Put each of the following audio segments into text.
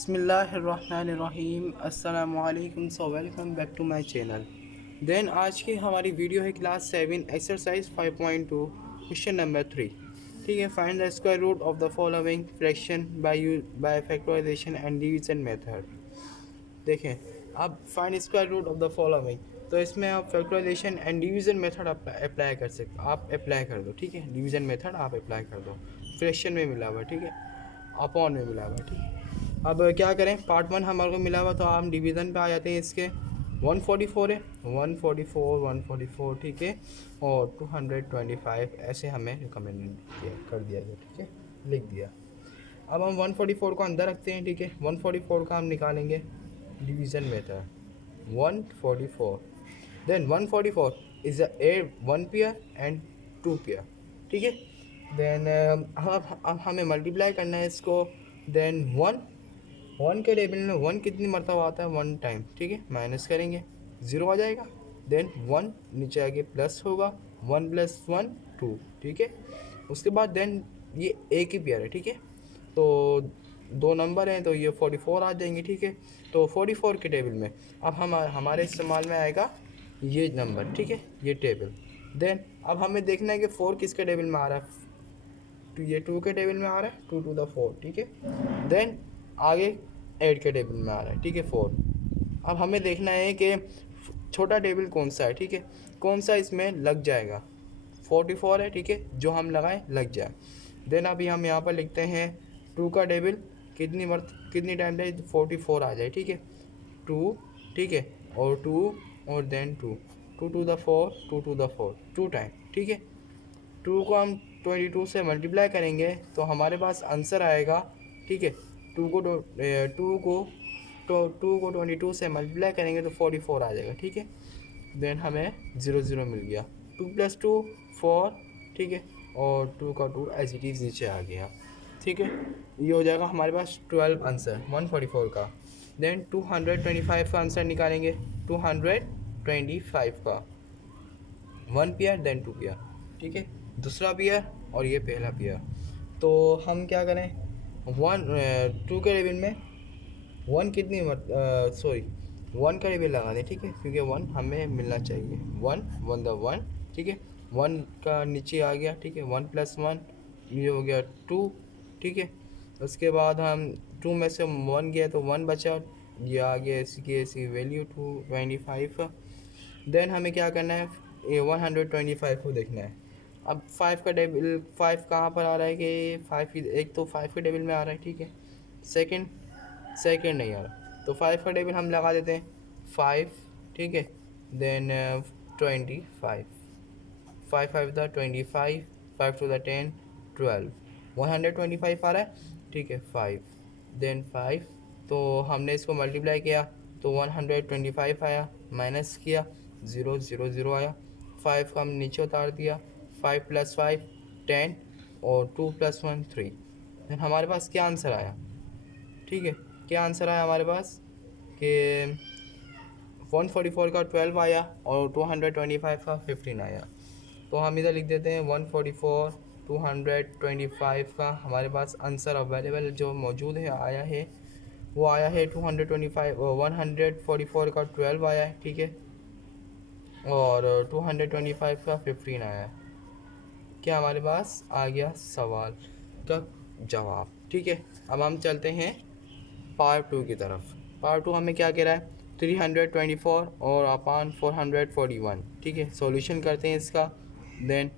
बिस्मिल्लाहिर्रहमानिर्रहीम अस्सलामुअलैकुम। So welcome back to my channel. Then आज की हमारी वीडियो है क्लास 7 एक्सरसाइज 5.2 क्वेश्चन नंबर 3। ठीक है, find the square root of the following fraction by factorisation and division method. देखें, अब find square root of the following, तो इसमें आप factorisation and division method apply कर सकते, आप अप्लाई कर दो। ठीक है, डिवीजन मेथड आप अप्लाई कर दो। फ्रैक्शन में मिला हुआ, ठीक है, अपॉन में मिला हुआ, ठीक है। अब क्या करें, पार्ट 1 हमारे को मिला हुआ, तो हम डिवीज़न पे आ जाते हैं। इसके 144 है, 144, ठीक है, और 225 ऐसे हमें रिकमेंड किया कर दिया गया, ठीक है, लिख दिया। अब हम 144 को अंदर रखते हैं, ठीक है। 144 का हम निकालेंगे division method 144। Then 144 is a 1 pair and 2 pair, ठीक है। देन अब हमें मल्टीप्लाई करना है इसको। देन 1 के टेबल में 1 कितनी मरतबा आता है, 1 टाइम, ठीक है। माइनस करेंगे, 0 आ जाएगा। देन 1 नीचे आगे प्लस होगा, 1 + 1 2, ठीक है। उसके बाद देन ये एक ही पेयर है, ठीक है, तो दो नंबर हैं, तो ये 44 आ जाएंगे, ठीक है। तो 44 के टेबल में अब हमारे इस्तेमाल में आएगा ये नंबर, ठीक है, ये टेबल। देन अब हमें देखना है कि 4 किसके टेबल में आ रहा है, तो ये 2 के टेबल में आ रहा है, 2 to the 4, ठीक है। देन आगे 8 के टेबल में आ रहा है, ठीक है, 4। अब हमें देखना है कि छोटा टेबल कौन सा है, ठीक है, कौन सा इसमें लग जाएगा। 44 है, ठीक है, जो हम लगाएं लग जाए। देन अभी हम यहाँ पर लिखते हैं 2 का टेबल कितनी टाइम जाए, 44 आ जाए, ठीक है, 2, ठीक है, और 2 और then 2 to the 4, 2 to the 4 2 time, ठीक है। 2 को हम 22 से मल्टीप्लाई करेंगे तो हमारे पास आंसर आएगा, ठीक है। 2 को 22 से मल्टीप्लाई करेंगे तो 44 आ जाएगा, ठीक है। देन हमें 0 0 मिल गया, 2 + 2 4, ठीक है, और 2 का 2 एज इट इज़ नीचे आ गया, ठीक है। ये हो जाएगा हमारे पास 12 आंसर 144 का। देन 225 का आंसर निकालेंगे, 225 का 1 पेयर देन 2 पेयर, ठीक है, दूसरा पेयर और ये पहला पेयर। तो हम क्या करें, 2 के टेबल में 1 कितनी 1 का टेबल लगा दें, ठीक है, क्योंकि 1 हमें मिलना चाहिए। 1 ठीक है, 1 का नीचे आ गया, ठीक है, 1 + 1 ये हो गया 2, ठीक है। उसके बाद हम 2 में से 1 गया तो 1 बचा, ये आ गया इसकी वैल्यू 225। देन हमें क्या करना है, ये 125 को देखना है। अब 5 का टेबल 5 कहाँ पर आ रहा है कि 5 एक तो 5 के टेबल में आ रहा है, ठीक है। सेकंड नहीं आ रहा, तो 5 का टेबल हम लगा देते हैं 5, ठीक है। देन 25, 5 5 था 25, 5 to the 10 12, 125 आ रहा है, ठीक है। 5 देन 5, तो हमने इसको मल्टीप्लाई किया तो 125 आया, माइनस किया 0 0 0 आया। 5 का हम नीचे उतार दिया, 5 + 5 10 और 2 + 1 3। देन हमारे पास क्या आंसर आया, ठीक है, क्या आंसर आया हमारे पास कि 144 का 12 आया और 225 का 15 आया। तो हम इधर लिख देते हैं 144 225 का हमारे पास आंसर अवेलेबल जो मौजूद है आया है, वो आया है 225 144 का 12 आया है, ठीक है, और 225 का 15 आया है। क्या हमारे पास आ गया सवाल का जवाब, ठीक है। अब हम चलते हैं पार्ट 2 की तरफ। पार्ट 2 हमें क्या कह रहा है, 324 और अपान 441, ठीक है। सॉल्यूशन करते हैं इसका। देन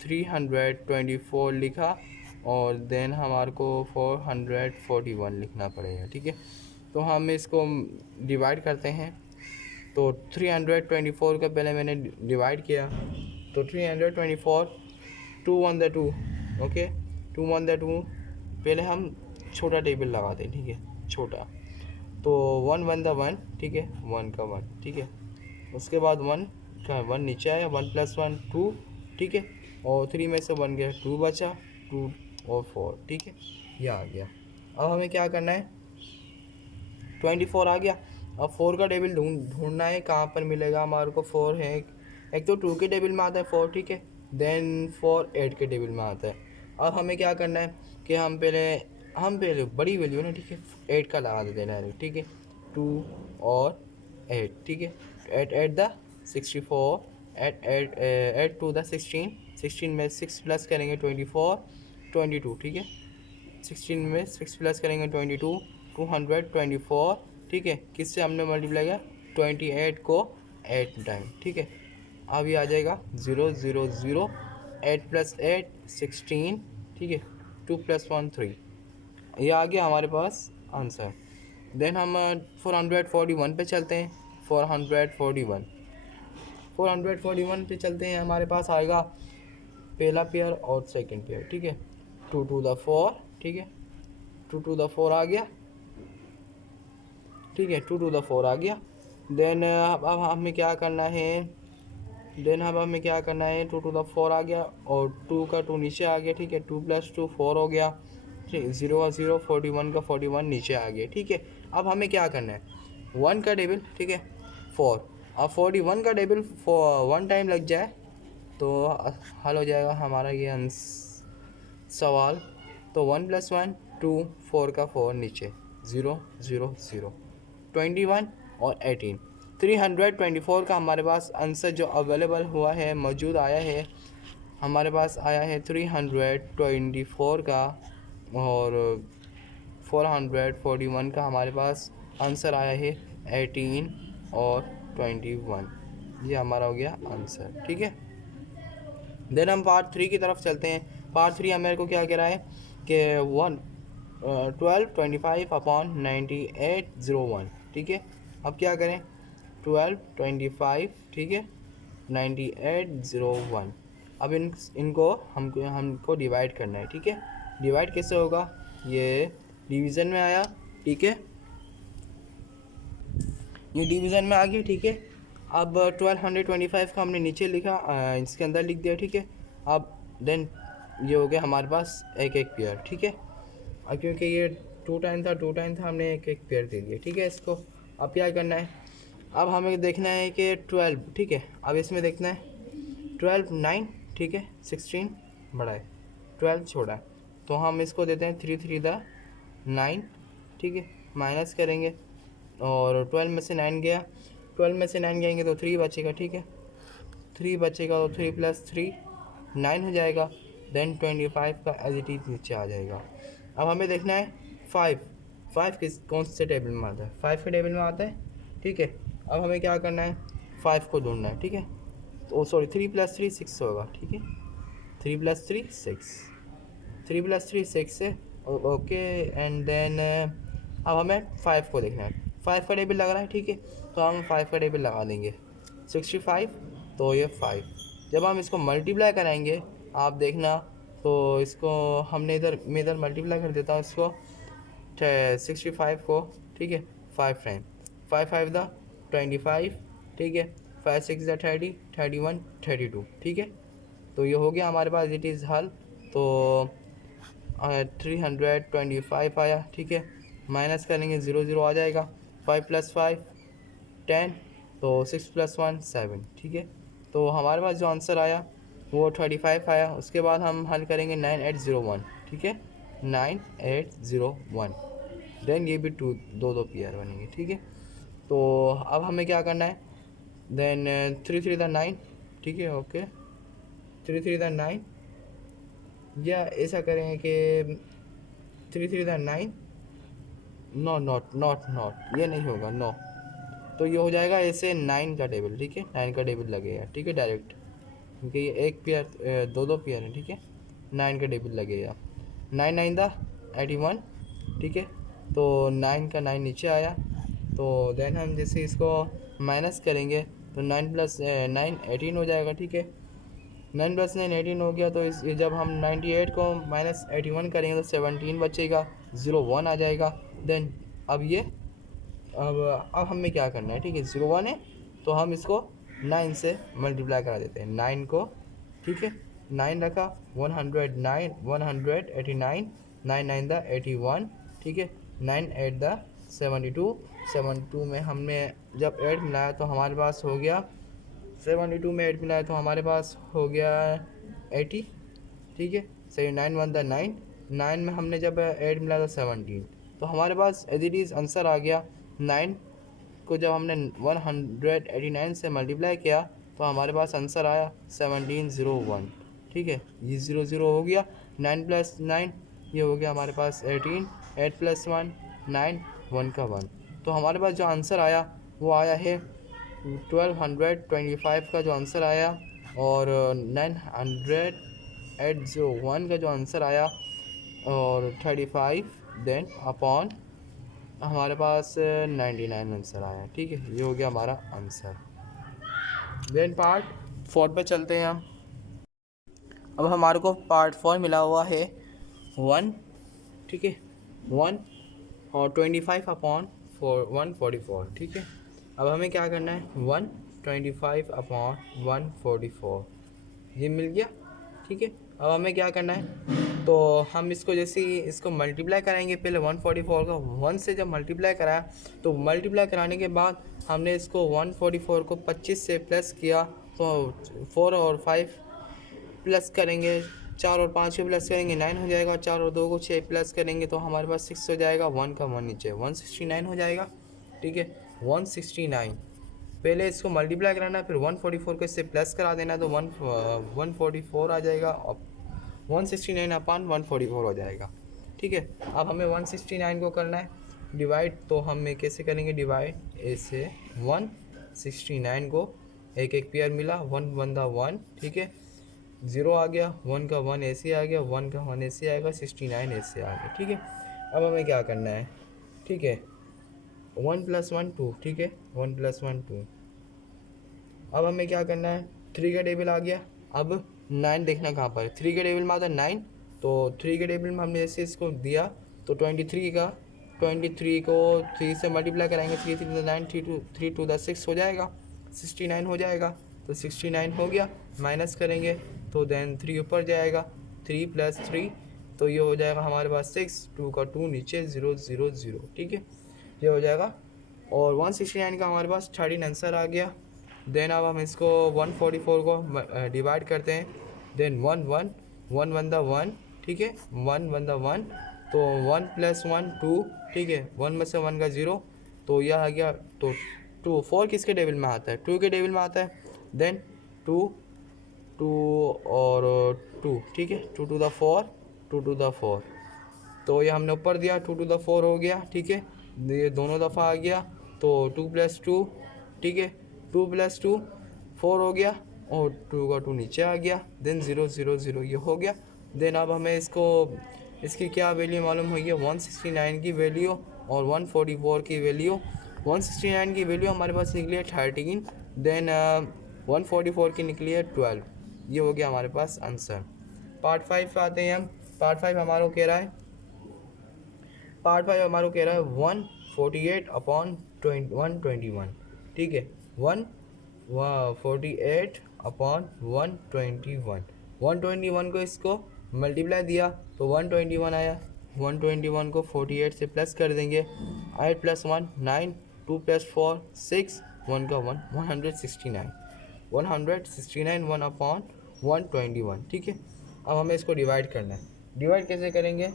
324 लिखा और देन हमारे को 441 लिखना पड़ेगा, ठीक है। तो हम इसको डिवाइड करते हैं। तो 324 का पहले मैंने डिवाइड किया, तो 324 2 1 the 2, ओके, 2 1 the 2। पहले हम छोटा टेबल लगाते हैं, ठीक है, छोटा, तो 1 1 the 1, ठीक है, 1 का 1, ठीक है। उसके बाद 1 का 1 नीचे आया, 1 + 1 2, ठीक है, और 3 में से 1 गया, 2 बचा, 2 और 4, ठीक है, ये आ गया। अब हमें क्या करना है, 24 आ गया। अब 4 का टेबल ढूंढना है, कहाँ पर मिलेगा हमारे को। 4 है, एक तो 2 के टेबल में आता है 4, ठीक है, देन 4 8 के टेबल में आता है। अब हमें क्या करना है कि हम पहले हम वैल्यू बड़ी वैल्यू ना, ठीक है, 8 का लगा देते हैं डायरेक्ट, ठीक है, 2 और 8, ठीक है, eight the 64, eight to the 16 में 6 प्लस करेंगे 24, 22, ठीक है, 16 में 6 प्लस करेंगे 22, 224, ठीक है, किससे हमने मल्टीप्लाई किया, 28 को 8 टाइम, ठीक है। अब ये आ जाएगा 0 0 0, 8 प्लस 8 16, ठीक है, 2 प्लस 1 3, ये आ गया हमारे पास आंसर। देन हम 441 पे चलते हैं। 441 पे चलते हैं, हमारे पास आएगा पहला पेयर और सेकंड पेयर, ठीक है, 2 टू द 4, ठीक है, 2 टू द 4 आ गया, ठीक है, 2 टू द 4 आ गया। देन अब हमें क्या करना है, 2 टू द 4 आ गया और 2 का 2 नीचे आ गया, ठीक है, 2 प्लस 2 4 हो गया, ठीक, 0 का 0, 41 का 41 नीचे आ गया, ठीक है। अब हमें क्या करना है, 1 का टेबल, ठीक है, 4, अब 41 का टेबल 1 टाइम लग जाए तो हल हो जाएगा हमारा ये सवाल। तो 1 प्लस 1 2, 4 का 4 नीचे, 0 0 0, 21 और 18, 324 का हमारे पास आंसर जो अवेलेबल हुआ है, मौजूद आया है, हमारे पास आया है 324 का, और 441 का हमारे पास आंसर आया है 18 और 21, ये हमारा हो गया आंसर, ठीक है। देन हम पार्ट 3 की तरफ चलते हैं। पार्ट 3 हमारे को क्या कह रहा है कि 1225 अपॉन 9801, ठीक है। अब क्या करें, 1225, ठीक है, 9801, अब इनको हमको डिवाइड करना है, ठीक है। डिवाइड कैसे होगा, ये डिवीज़न में आया, ठीक है, ये डिवीज़न में आ गया, ठीक है। अब 1225 का हमने नीचे लिखा, इसके अंदर लिख दिया, ठीक है। अब देन ये हो गया हमारे पास एक एक पेयर, ठीक है। अब क्योंकि ये 2 टाइम था, हमने एक एक पेयर दे दिया, ठीक है इसको। अब क्या करना है, अब हमें देखना है कि 12, ठीक है, अब इसमें देखना है 12 9, ठीक है, 16 बड़ा है, 12 छोटा है, तो हम इसको देते हैं 3 3 द 9, ठीक है, माइनस करेंगे और 12 में से 9 गया, 12 में से 9 जाएंगे तो 3 बचेगा, ठीक है, 3 बचेगा तो 3 प्लस 3 9 हो जाएगा। देन 25 का एज इट इज नीचे आ जाएगा। अब हमें देखना है 5 किस कौन से टेबल में आता है, 5 के टेबल में आता है, ठीक है। अब हमें क्या करना है, 5 को ढूंढना है, ठीक है। तो सॉरी 3 प्लस 3 6 होगा, ठीक है, 3 प्लस 3 6, 3 प्लस 3 6 है, ओके। एंड देन अब हमें 5 को देखना है, 5 का टेबल लग रहा है, ठीक है, तो हम 5 का टेबल लगा देंगे, 65, तो ये 5। जब हम इसको मल्टीप्लाई कराएंगे, आप देखना, तो इसको हमने मैं इधर मल्टीप्लाई कर देता हूँ इसको 65 को, ठीक है, 5 टाइम, 5 5 द 25, ठीक है, 5 6 द 30, 31 32, ठीक है। तो ये हो गया हमारे पास इट इज़ हल। तो 325 आया, ठीक है, माइनस करेंगे 0 0 आ जाएगा, 5 प्लस 5 10, तो 6 प्लस 1 7, ठीक है। तो हमारे पास जो आंसर आया वो 35 आया। उसके बाद हम हल करेंगे 9801, ठीक है, 9801, देन ये भी दो पेयर बनेंगे, ठीक है। तो अब हमें क्या करना है, देन 3 3 द 9, ठीक है, ओके, 3 3 द 9, या ऐसा करें कि 3 3 द 9, नो नॉट ये नहीं होगा, नो, तो ये हो जाएगा ऐसे 9 का टेबल, ठीक है, 9 का टेबल लगेगा, ठीक है, डायरेक्ट, क्योंकि ये एक पेयर दो पेयर है, ठीक है, 9 का टेबल लगेगा, 9 9 द 81, ठीक है, तो 9 का 9 नीचे आया। तो देन हम जैसे इसको माइनस करेंगे तो 9 प्लस 9 18 हो जाएगा, ठीक है, 9 प्लस 9 18 हो गया। तो इस जब हम 98 को माइनस 81 करेंगे तो 17 बचेगा, 0 1 आ जाएगा। देन अब ये अब हमें क्या करना है, ठीक है, 0 1 है तो हम इसको 9 से मल्टीप्लाई करा देते हैं, 9 को, ठीक है, 9 रखा, 109 189, 9 9 द 81, ठीक है, 9 8 द 72, 72 में हमने जब 8 मिलाया तो हमारे पास हो गया, 72 में 8 मिलाया तो हमारे पास हो गया 80, ठीक है, सही, 9 1 द 9, 9 में हमने जब 8 मिला तो 17, तो हमारे पास एज इट इज़ आंसर आ गया। 9 को जब हमने 189 से मल्टीप्लाई किया तो हमारे पास आंसर आया 1701। ठीक है, ये 0 हो गया। 9 + 9 ये हो गया हमारे पास 18, 8 + 1 9, 1 का 1। तो हमारे पास जो आंसर आया वो आया है 1225 का जो आंसर आया, और 90801 का जो आंसर आया, और 35 देन अपॉन हमारे पास 99 आंसर आया। ठीक है, ये हो गया हमारा आंसर। देन पार्ट 4 पे चलते हैं हम। अब हमारे को पार्ट 4 मिला हुआ है 1, ठीक है, 1 और 25 अपॉन 144। ठीक है, अब हमें क्या करना है, 125 अपॉन 144 ये मिल गया। ठीक है, अब हमें क्या करना है, तो हम इसको जैसे ही इसको मल्टीप्लाई कराएंगे, पहले 144 का 1 से जब मल्टीप्लाई कराया तो मल्टीप्लाई कराने के बाद हमने इसको 144 को 25 से प्लस किया, तो 4 और 5 प्लस करेंगे, 4 और 5 को प्लस करेंगे 9 हो जाएगा, 4 और 2 को 6 प्लस करेंगे तो हमारे पास 6 हो जाएगा, 1 का 1 नीचे 169 हो जाएगा। ठीक है, 169 पहले इसको मल्टीप्लाई कराना है, फिर 144 को इससे प्लस करा देना तो 144 आ जाएगा, और 169 अपॉन 144 हो जाएगा। ठीक है, अब हमें 169 को करना है डिवाइड, तो हम कैसे करेंगे डिवाइड, ऐसे 169 को एक एक पेयर मिला, 1 1 दा 1, ठीक है, 0 आ गया, 1 का 1 ऐसे आ गया, 1 का 1 ऐसे आएगा, 69 ऐसे आ गया। ठीक है, अब हमें क्या करना है, ठीक है, 1 + 1 2, ठीक है, 1 + 1 2। अब हमें क्या करना है, 3 का टेबल आ गया, अब 9 देखना कहाँ पर है, 3 के टेबल में आता है 9, तो 3 के टेबल में हमने जैसे इसको दिया तो 23 को 3 से मल्टीप्लाई कराएंगे, 3 3 × 9, 3 2 × 6 हो जाएगा, 69 हो जाएगा, तो 69 हो गया, माइनस करेंगे तो देन 3 ऊपर जाएगा, 3 + 3 तो ये हो जाएगा हमारे पास 6, 2 का 2 नीचे 0 0 0। ठीक है, ये हो जाएगा, और 169 का हमारे पास 13 आंसर आ गया। देन अब हम इसको 144 को डिवाइड करते हैं, देन 1 1 1 1 दा 1, ठीक है, 1 1 दा 1, तो 1 + 1 2, ठीक है, 1 में से 1 का 0, तो यह आ गया, तो 2 4 किसके टेबल में आता है, 2 के टेबल में आता है, देन 2 2 और 2, ठीक है, 2 to the 4 2 to the 4, तो ये हमने ऊपर दिया 2 to the 4 हो गया। ठीक है, ये दोनों दफ़ा आ गया, तो 2 + 2, ठीक है, 2 + 2 4 हो गया, और 2 का 2 नीचे आ गया, देन 0 0 0 ये हो गया। देन अब हमें इसकी क्या वैल्यू मालूम हुई है, 169 की वैल्यू और 144 की वैल्यू। 169 की वैल्यू हमारे पास निकली है 13, देन 144 की निकली है 12। ये हो गया हमारे पास आंसर। पार्ट 5 पे आते हैं हम। पार्ट 5 हमारा कह रहा है 148 अपॉन 121। ठीक है, 148 अपॉन 121। 121 को इसको मल्टीप्लाई दिया तो 121 आया, 121 को 48 से प्लस कर देंगे, 8 + 1 9, 2 + 4 6, 1 का 1 169, 1 अपॉन 121। ठीक है, अब हमें इसको डिवाइड करना है। डिवाइड कैसे करेंगे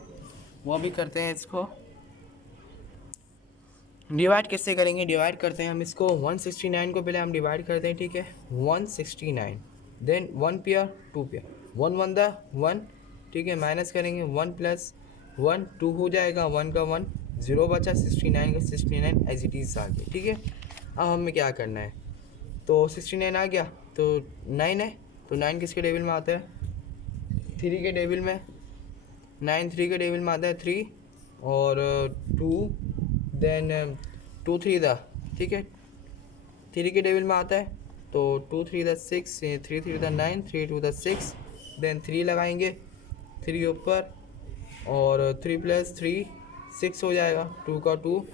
वो भी करते हैं। इसको डिवाइड कैसे करेंगे, डिवाइड करते हैं हम इसको 169 को पहले हम डिवाइड करते हैं। ठीक है, 169, देन 1 पेयर 2 पेयर, 1 1 दा 1, ठीक है, माइनस करेंगे, 1 + 1 2 हो जाएगा, 1 का 1 0 बचा, 69 का 69 एज इट इज़ आ गया। ठीक है, अब हमें क्या करना है, तो 69 आ गया तो 9 है, तो 9 किसके टेबल में आता है, 3 के टेबल में, 9 3 के टेबल में आता है 3 और 2, देन 2 3 दा, ठीक है, 3 के टेबल में आता है, तो 2 3 दा 6, 3 3 दा 9, 3 2 दा 6, देन 3 लगाएंगे, 3 ऊपर, और 3 + 3 6 हो जाएगा, 2 का 2,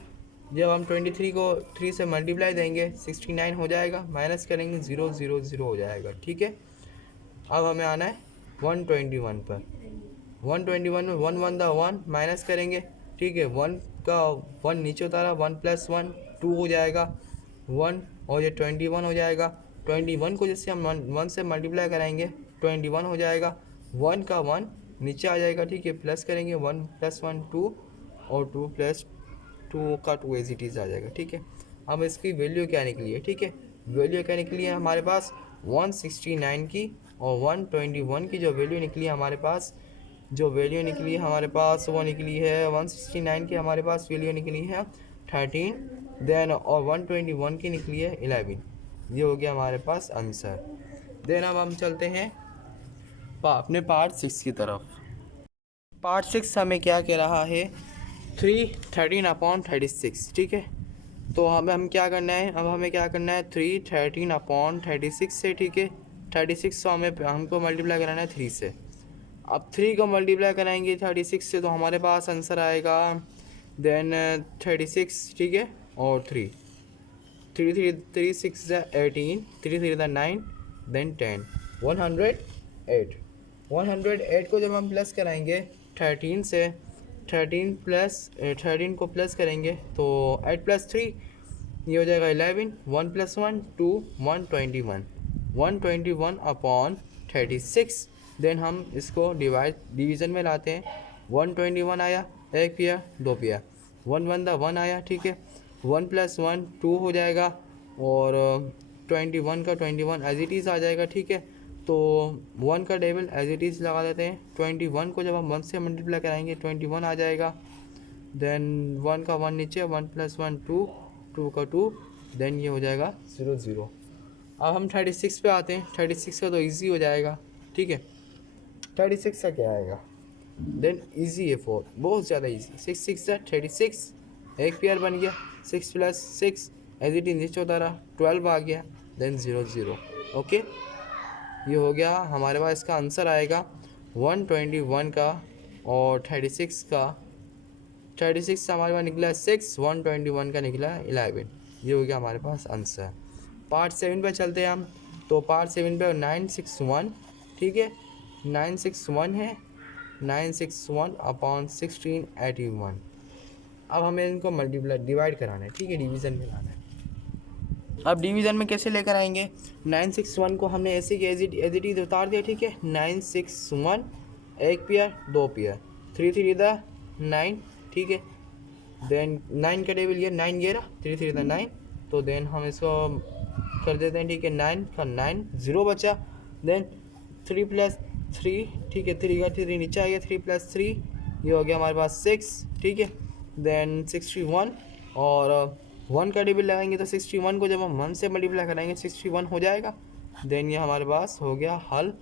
जब हम 23 को 3 से मल्टीप्लाई देंगे 69 हो जाएगा, माइनस करेंगे 0 0 0 हो जाएगा। ठीक है, अब हमें आना है 121 पर। 121 में 1 1 दा 1 माइनस करेंगे, ठीक है, 1 का 1 नीचे उतारा, 1 + 1 2 हो जाएगा, 1 और ये 21 हो जाएगा। 21 को जैसे हम 1 से मल्टीप्लाई कराएंगे 21 हो जाएगा, 1 का 1 नीचे आ जाएगा, ठीक है। प्लस करेंगे 1 + 1 2 और 2 + 2 का 2 एज इट इज़ आ जाएगा, ठीक है। अब इसकी वैल्यू क्या निकली है, ठीक है। वैल्यू क्या निकली है हमारे पास 169 की और 121 की जो वैल्यू निकली है हमारे पास, जो वैल्यू निकली है हमारे पास वो निकली है 169 की हमारे पास वैल्यू निकली है 13, देन और 121 की निकली है 11। ये हो गया हमारे पास आंसर। देन अब हम चलते हैं अपने पार्ट 6 की तरफ। पार्ट 6 हमें क्या कह रहा है, 13/36, ठीक है। तो हम क्या करना है, अब हमें क्या करना है 13/36 से, ठीक है। 36 को हमको मल्टीप्लाई कराना है 3 से। अब 3 को मल्टीप्लाई कराएंगे 36 से तो हमारे पास आंसर आएगा देन 36, ठीक है। और 3 6 18, 3 3 9, देन 10, 108। 108 को जब हम प्लस कराएंगे 13 से, 13 को प्लस करेंगे तो 8 + 3 ये हो जाएगा 11, 1 + 1 2, 121, 121/36। देन हम इसको डिवीज़न में लाते हैं। 121 आया, एक पेयर, दो पेयर, 1 1 दा 1 आया, ठीक है। 1 + 1 2 हो जाएगा और 21 का 21 एज इट इज़ आ जाएगा, ठीक है। तो 1 का टेबल एज इट इज़ लगा देते हैं। 21 को जब हम 1 से मल्टीप्लाई कराएंगे 21 आ जाएगा। देन 1 का 1 नीचे, 1 + 1 2, 2 का 2, देन ये हो जाएगा 0 0। अब हम 36 पे आते हैं। 36 का तो इजी हो जाएगा, ठीक है। 36 का क्या आएगा, देन इजी है 4, बहुत ज़्यादा इजी। 6 6 36, एक पेयर बन गया। 6 + 6 एज इट इज होता रहा, 12 आ गया, देन 0 0। ओके, ये हो गया हमारे पास। इसका आंसर आएगा 121 का और 36 का। 36 से हमारे पास निकला 6, 121 का निकला 11। ये हो गया हमारे पास आंसर। पार्ट 7 पे चलते हैं हम। तो पार्ट 7 पे 961, ठीक है। 961 है, 961/1681। अब हमें इनको मल्टीप्लाई डिवाइड कराना है, ठीक है, डिवीज़न में लाना है। अब डिवीज़न में कैसे लेकर आएंगे, 961 को हमने ऐसे कि एज इट इज उतार दिया, ठीक है। 961 एक पेयर, दो पेयर, 3 3 9, ठीक है। देन 9 का टेबल ये 9 ये रहा, 3 3 9। तो देन हम इसको कर देते हैं, ठीक है। 9 का 9 0 बचा। देन 3 + 3, ठीक है। 3 का 3 नीचे आ गया, 3 + 3 ये हो गया हमारे पास 6, ठीक है। देन 61 और 1 का टेबल लगाएंगे तो 61 को जब हम 1 से मल्टीप्लाई कराएंगे 61 हो जाएगा। देन ये हमारे पास हो गया हल,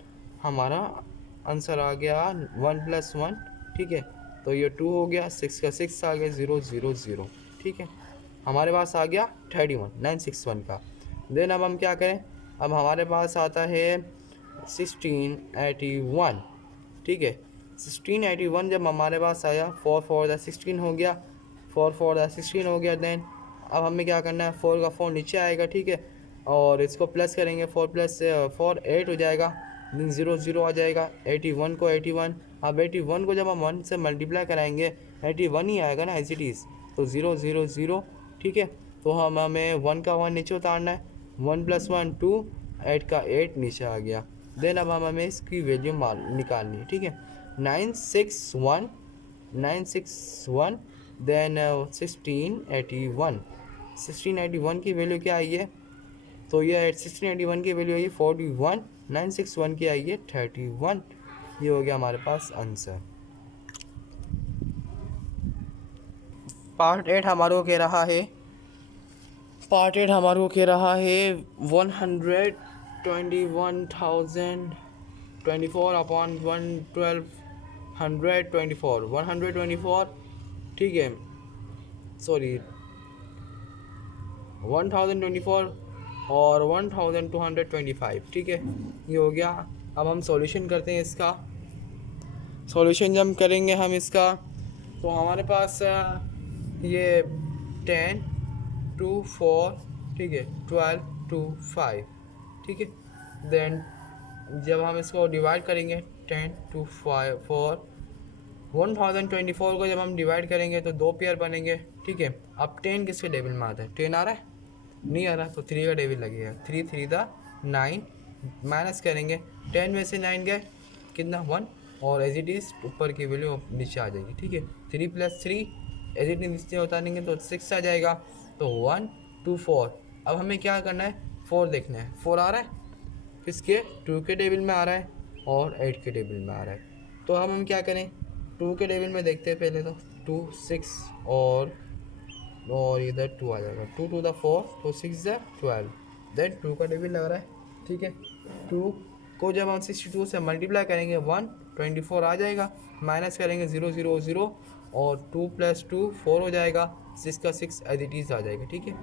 हमारा आंसर आ गया 1 + 1, ठीक है। तो ये 2 हो गया, 6 का 6 आ गया, 0 0 0, ठीक है। हमारे पास आ गया 31 961 का। देन अब हम क्या करें, अब हमारे पास आता है 1681, ठीक है। 1681 जब हमारे पास आया 4 4 16 हो गया, 4 4 16 हो गया। देन अब हमें क्या करना है, 4 का 4 नीचे आएगा, ठीक है। और इसको प्लस करेंगे, 4 + 4 8 हो जाएगा, देन 0 0 आ जाएगा। 81 को 81, अब 81 को जब हम 1 से मल्टीप्लाई कराएंगे 81 ही आएगा ना एज इट इज़, तो 0 0 0, ठीक है। तो हमें 1 का 1 नीचे उतारना है। 1 + 1 2, 8 का 8 नीचे आ गया। देन अब हमें इसकी वैल्यू निकालनी है, ठीक है। 961 961, देन 1681। 1681 की वैल्यू क्या आई है, तो ये 1681 की वैल्यू आई है 41, 961 की आई है 31। ये हो गया हमारे पास आंसर। पार्ट 8 हमारे को कह रहा है, पार्ट 8 हमारे को कह रहा है 121,024/11224, 124, ठीक है। सॉरी 1024 और 1225, ठीक है। ये हो गया। अब हम सॉल्यूशन करते हैं इसका। सॉल्यूशन जब करेंगे हम इसका, तो हमारे पास ये 10 2 4, ठीक है, 12 2 5, ठीक है। देन जब हम इसको डिवाइड करेंगे 10 2 5 4, 1024 को जब हम डिवाइड करेंगे तो दो पेयर बनेंगे, ठीक है। अब 10 किसके टेबल में आता है, 10 आ रहा है, नहीं आ रहा, तो 3 का टेबल लगेगा। 3 3 9, माइनस करेंगे, 10 में से 9 गए, कितना 1, और एज इट इज़ ऊपर की वैल्यू नीचे आ जाएगी, ठीक है। 3 + 3 एज इट इज नीचे उतारेंगे तो 6 आ जाएगा, तो 1 2 4। अब हमें क्या करना है, 4 देखना है। 4 आ रहा है किसके, 2 के टेबल में आ रहा है और 8 के टेबल में आ रहा है। तो अब हम क्या करें, 2 के टेबल में देखते हैं पहले तो 2 6 और इधर 2 आ जाएगा, 2 to the 4 तो 6 × 12, देन 2 का टेबल लग रहा है, ठीक है। 2 को जब हम 62 से मल्टीप्लाई करेंगे 124 आ जाएगा, माइनस करेंगे 0 0 0 और 2 + 2 4 हो जाएगा, 6 का 6 एज इट इज़ आ जाएगा, ठीक है।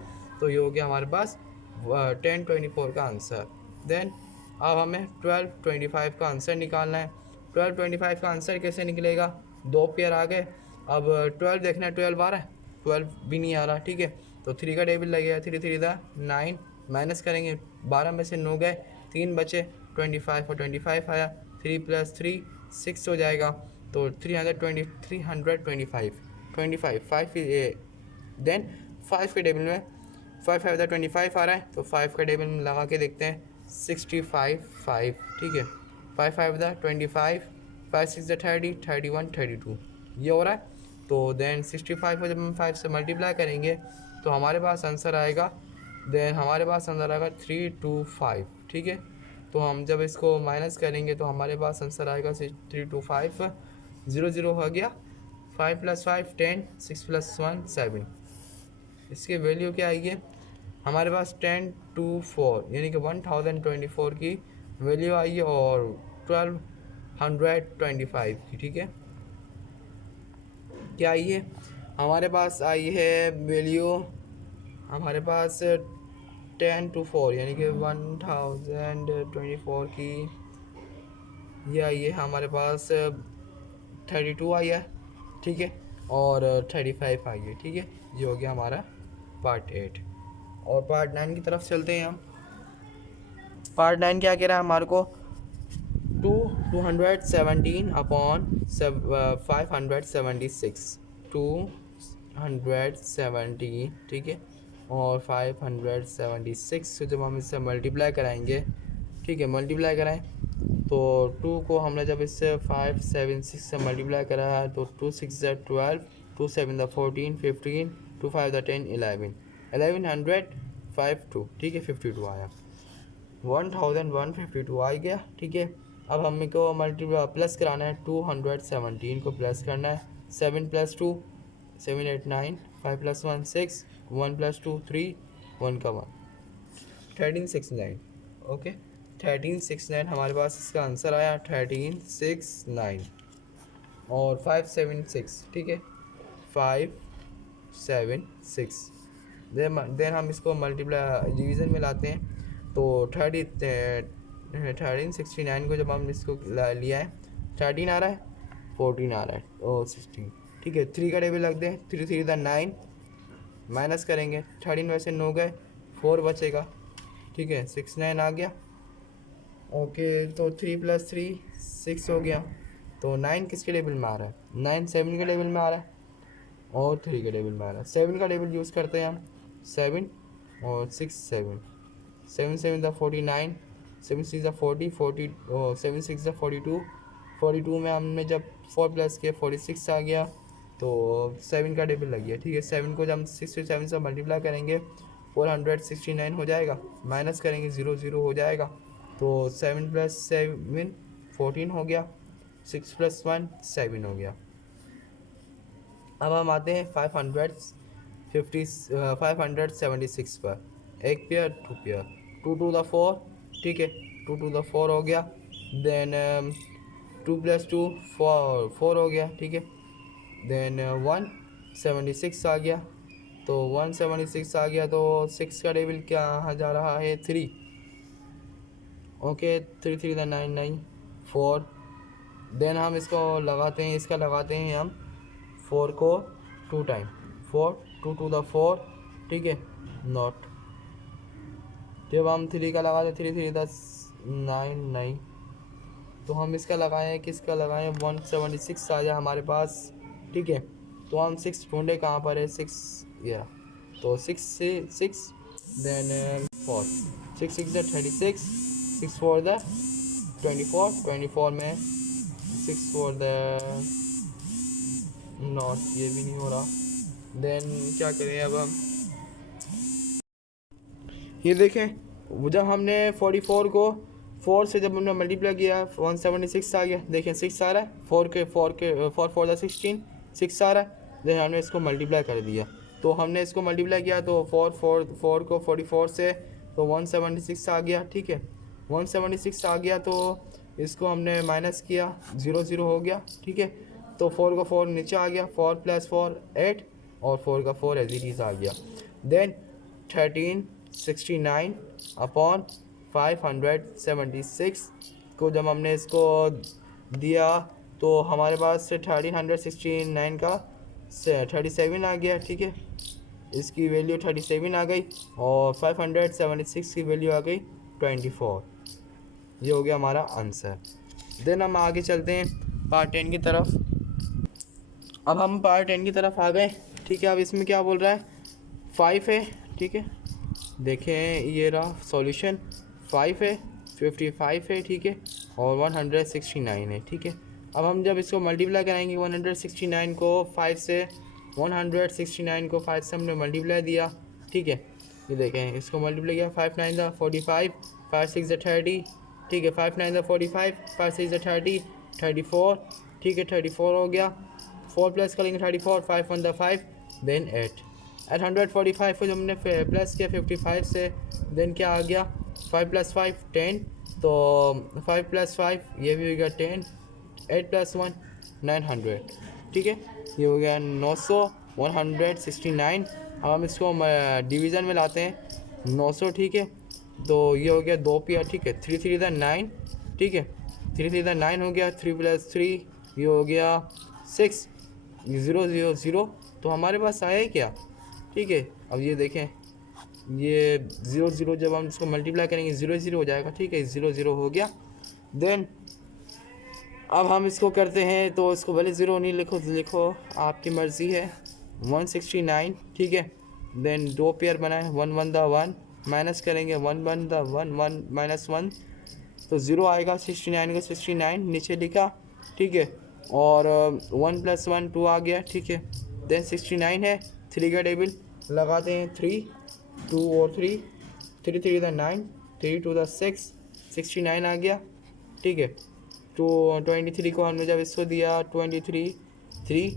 तो ये हो गया हमारे पास 1024 का आंसर। देन अब हमें 1225 का आंसर निकालना है। 1225 का आंसर कैसे निकलेगा, 2 पेयर आ गए। अब 12 देखना है, 12 आ रहा है, 12 भी नहीं आ रहा, ठीक है। तो 3 का टेबल लगेगा, 3 3 दा 9, माइनस करेंगे 12 में से 9 गए, 3 बचे, 25 और 25 आया, 3 + 3 6 हो जाएगा, तो 325 5 देन 5 के टेबल में 5 5 25 आ रहा है, तो 5 का टेबल में लगा के देखते हैं, 65 5, ठीक है। 5 5 25, 5 6 30 31 32 ये हो रहा है। तो देन 65 को जब हम 5 से मल्टीप्लाई करेंगे तो हमारे पास आंसर आएगा, देन हमारे पास आंसर आएगा 325, ठीक है। तो हम जब इसको माइनस करेंगे तो हमारे पास आंसर आएगा 325, 0 0 हो गया, 5 + 5 10, 6 + 1 7। इसकी वैल्यू क्या आई है हमारे पास, 1024 यानी कि 1024 की वैल्यू आई है, और 1225 की, ठीक है। क्या आई है हमारे पास, आई है वैल्यू हमारे पास 1024 यानी कि 1024 की ये आई है हमारे पास, 32 आई है, ठीक है, और 35 आई है, ठीक है। ये हो गया हमारा पार्ट 8। और पार्ट 9 की तरफ चलते हैं हम। पार्ट 9 क्या कह रहा है हमारे को, 217 अपॉन 576, 217, ठीक है, और 576 से जब हम इससे मल्टीप्लाई कराएंगे, ठीक है, मल्टीप्लाई कराएं तो 2 को हमने जब इससे 576 से मल्टीप्लाई करा है तो 2 6 12, 2 7 14 15, 2 5 10 11, 1152, ठीक है, 52 आया, 1152 आ गया, ठीक है। अब हमें को मल्टीप्लाई प्लस कराना है, 217 को प्लस करना है, 7 + 2 7 8 9, 5 + 1 6, 1 + 2 3, 1 का 1, 1369, ओके। 1369 हमारे पास इसका आंसर आया, 1369 और 576, ठीक है, 576। देन हम इसको मल्टीप्लाई डिवीज़न में लाते हैं, तो 1369 को जब हम इसको लिया है, 13 आ रहा है, 14 आ रहा है और 16, ठीक है। 3 का टेबल रख दें, 3 3 9, माइनस करेंगे, 13 में से 9 गए, 4 बचेगा, ठीक है, 69 आ गया, ओके। तो 3 + 3 6 हो गया, तो 9 किसके टेबल में आ रहा है, 9 7 के टेबल में आ रहा है और 3 के टेबल में आ रहा है। 7 का टेबल यूज़ करते हैं हम, 7 और 6 7, 7 7 49, 7 6 40 40, 7 6 42, 42 में हमने जब 4 प्लस किया 46 आ गया, तो 7 का टेबल लग गया, ठीक है। 7 को जब हम 67 से मल्टीप्लाई करेंगे 469 हो जाएगा, माइनस करेंगे 0 0 हो जाएगा, तो 7 + 7 14 हो गया, 6 + 1 7 हो गया। अब हम आते हैं 576 पर, एक पेयर 2 पेयर, 2 to the 4, ठीक है, 2 to the 4 हो गया, देन 2 + 2 4 हो गया, ठीक है, देन 176 आ गया, तो 176 आ गया, तो 6 का टेबल क्या जा रहा है, 3, ओके, 3 3 9 9 4, देन हम इसको लगाते हैं, इसका लगाते हैं हम 4 को 2 टाइम, 4 2 to the 4, ठीक है, नॉट। जब हम 3 का लगाते 3 3 9 9, तो हम इसका लगाएं, किसका लगाएं, 176 आ जाए हमारे पास, ठीक है। तो हम 6 ढूंढे कहाँ पर है, 6 या, तो 6 से 6 देन 4, 6 6 36, 6 4 24, 24 में 6 फॉर द नॉट, ये भी नहीं हो रहा। देन क्या करें अब हम, ये देखें जब हमने 44 को 4 से जब हमने मल्टीप्लाई किया 176 आ गया। देखें 6 आ रहा है, 4 4 16 6 आ रहा है। देन हमने इसको मल्टीप्लाई कर दिया, तो हमने इसको मल्टीप्लाई किया तो 4 को 44 से तो 176 आ गया। ठीक है, 176 आ गया तो इसको हमने माइनस किया, 0 0 हो गया। ठीक है, तो 4 का 4 नीचे आ गया, 4 + 4 8 और 4 का 4 एज इट इज़ आ गया। देन 1369 अपॉन 576 को जब हमने इसको दिया तो हमारे पास 1369 का 37 आ गया। ठीक है, इसकी वैल्यू 37 आ गई और 576 की वैल्यू आ गई 24। ये हो गया हमारा आंसर। देन हम आगे चलते हैं पार्ट 10 की तरफ। अब हम पार्ट 10 की तरफ आ गए। ठीक है, अब इसमें क्या बोल रहा है, 5 है। ठीक है, देखें ये रहा सॉल्यूशन, 5 है, 55 है। ठीक है, और 169 है। ठीक है, अब हम जब इसको मल्टीप्लाई कराएंगे 169 को 5 से, 169 को 5 से हमने मल्टीप्लाई दिया। ठीक है, ये देखें इसको मल्टीप्लाई किया, 5 9 द 45, 5 6 द 30। ठीक है, 5 9 द 45, 5 6 द 30, 34। ठीक है, 34 हो गया, 4 प्लस करेंगे 34, 5 1 द 5, देन 8। 145 को जब हमने प्लस किया 55 से, देन क्या आ गया, 5 + 5 10, तो 5 + 5 ये भी हो गया 10, 8 + 1 900। ठीक है, ये हो गया 900, 169। अब हम इसको डिवीज़न में लाते हैं 900। ठीक है, तो ये हो गया 2 पेयर। ठीक है, 3 3 द 9। ठीक है, 3 3 द 9 हो गया, 3 + 3 ये हो गया 6, 0 0 0। तो हमारे पास आया है क्या। ठीक है, अब ये देखें ये 0 0 जब हम इसको मल्टीप्लाई करेंगे 0 0 हो जाएगा। ठीक है, 0 0 हो गया। देन अब हम इसको करते हैं, तो इसको भले 0 नहीं लिखो तो लिखो, आपकी मर्ज़ी है। 169। ठीक है, देन 2 पेयर बनाए, 1 1 द 1 माइनस करेंगे, 1 1 द 1 1 -1 तो 0 आएगा। 69 का 69 नीचे लिखा। ठीक है, और 1 + 1 2 आ गया। ठीक है, देन 69 है, 3 का टेबल लगाते हैं, 3 2 और 3, 3 3 द 9, 3 2 द 6, 69 आ गया। ठीक है, तो 23 को हमने जब इसको दिया 23 3।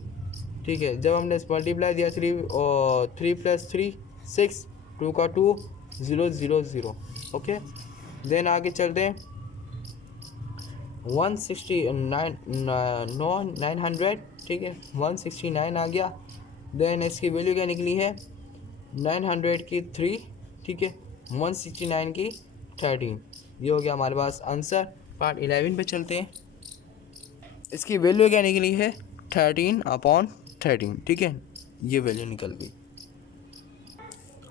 ठीक है, जब हमने मल्टीप्लाई दिया 3 और 3 + 3 6, 2 का 2 0 0 0। ओके, देन आगे चलते हैं 169 900। ठीक है, 169 आ गया। देन इसकी वैल्यू क्या निकली है, 900 की 3। ठीक है, 169 की 13। ये हो गया हमारे पास आंसर। पार्ट 11 पे चलते हैं। इसकी वैल्यू क्या निकली है, 13/13। ठीक है, ये वैल्यू निकल गई।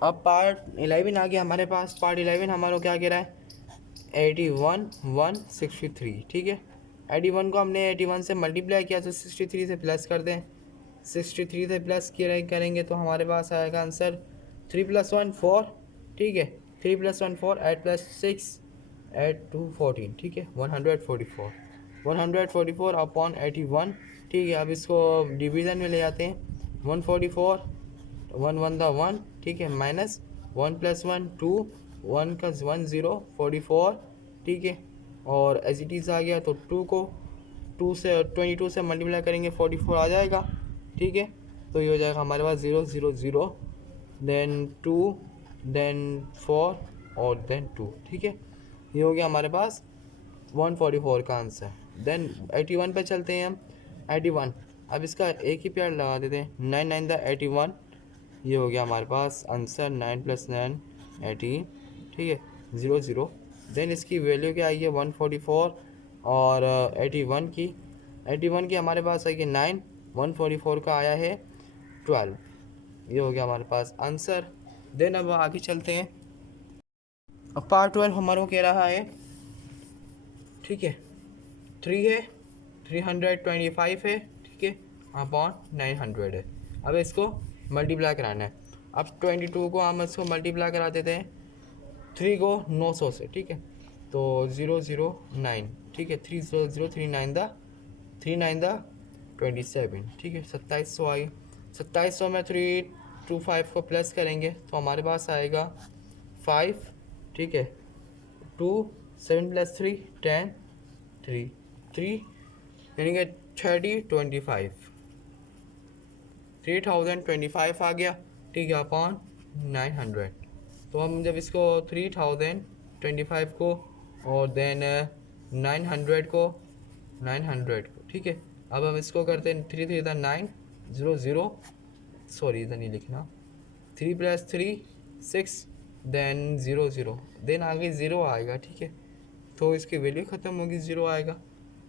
अब पार्ट 11 आ गया हमारे पास। पार्ट 11 हमारा क्या कह रहा है, 81 163। ठीक है, 81 को हमने 81 से मल्टीप्लाई किया तो 63 से प्लस कर दें। 63 से प्लस करेंगे तो हमारे पास आएगा आंसर 3 + 1 4। ठीक है, 3 + 1 4, 8 + 6 8 2 14। ठीक है, 144 144 अपॉन 81। ठीक है, अब इसको डिवीज़न में ले जाते हैं, 144 1 1 द 1। ठीक है, माइनस 1 + 1 2, 1 का 1 0 44। ठीक है, और एज इट इज़ आ गया तो 2 को 2 से 22 से मल्टीप्लाई करेंगे 44 आ जाएगा। ठीक है, तो ये हो जाएगा हमारे पास 0 0 0, देन 2, देन 4 और देन 2। ठीक है, ये हो गया हमारे पास 144 का आंसर। देन 81 पे चलते हैं हम। 81, अब इसका एक ही पेयर लगा देते हैं, 9 9 द 81। ये हो गया हमारे पास आंसर, 9 + 9 18। ठीक है, 0 0। देन इसकी वैल्यू क्या आई है, 144 और 81 की हमारे पास आई है 9, 144 का आया है 12। ये हो गया हमारे पास आंसर। देन अब आगे चलते हैं। अब पार्ट 12 हमारा कह रहा है, ठीक है, 3 है, 325 है। ठीक है, अपॉन 900 है। अब इसको मल्टीप्लाई कराना है। अब 22 को हम इसको मल्टीप्लाई करा देते हैं 3 को 900 से। ठीक है, तो 0 0 9। ठीक है, 3 0 0 3 9 द 3 9 द 27, ठीक है 2700 आई। 2700 में 325 को प्लस करेंगे तो हमारे पास आएगा 5, ठीक है 2 7 + 3 10 3 3 यानी कि 30 25 3025 आ गया, ठीक है अपॉन 900। तो हम जब इसको 3025 को और देन 900 को, ठीक है अब हम इसको करते हैं 3 3 9 0 0, सॉरी इधर नहीं लिखना, 3 + 3 6 देन 0 0 देन आगे 0 आएगा, ठीक है तो इसकी वैल्यू ख़त्म होगी, 0 आएगा,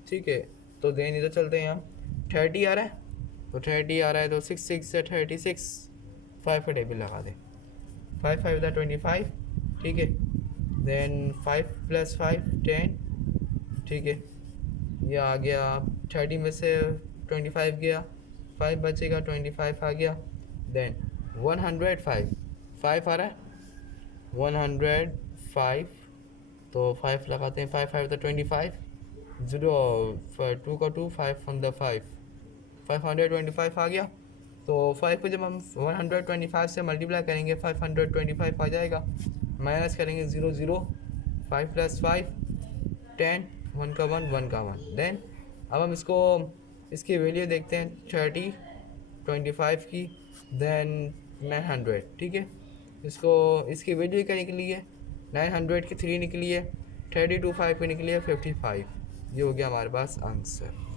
ठीक है। तो देन इधर चलते हैं हम 30 आ रहा है, तो 30 आ रहा है तो 6 6 से 36, 5 का टेबल लगा दें, 5 5 25, ठीक है देन 5 + 5 10, ठीक है ये आ गया 30 में से 25 गया, 5 बचेगा 25 आ गया, देन 105 5 आ रहा है 105, तो 5 लगाते हैं, 5 5 25 0 2 का 2 5 on the 5 525 आ गया। तो 5 को जब हम 125 से मल्टीप्लाई करेंगे 525 आ जाएगा, माइनस करेंगे 0 0 5 + 5 10 1 का 1 1 का 1, देन अब हम इसकी वैल्यू देखते हैं 30 25 की, देन 900, ठीक है इसकी वैल्यू क्या निकली है 900 की 3 निकली है, 30 2 5 की निकली है 55, ये हो गया हमारे पास आंसर।